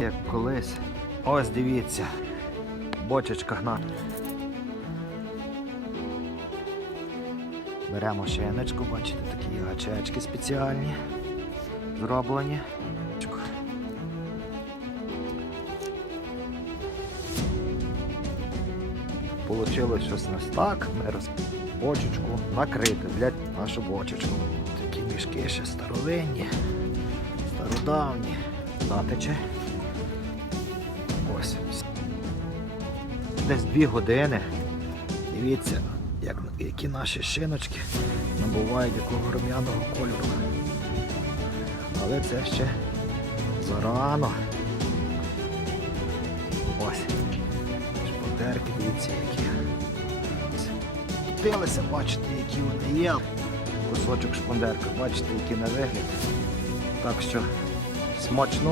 як колись. Ось дивіться. Бочечка гнат. Беремо шиночку, бачите, такі гачечки спеціальні. Зроблені. Получилось щось нас так. Ми роз... бочечку накрити для нашу бочечку. Такі мішки ще старовинні, стародавні. Натече. Десь дві години. Дивіться, як, які наші шиночки набувають якого рум'яного кольору. Але це ще зарано. Ось. Шпандерки, дивіться, які. Втилися, бачите, які вони є. Кусочок шпандерка, бачите, які на вигляд. Так що смачно.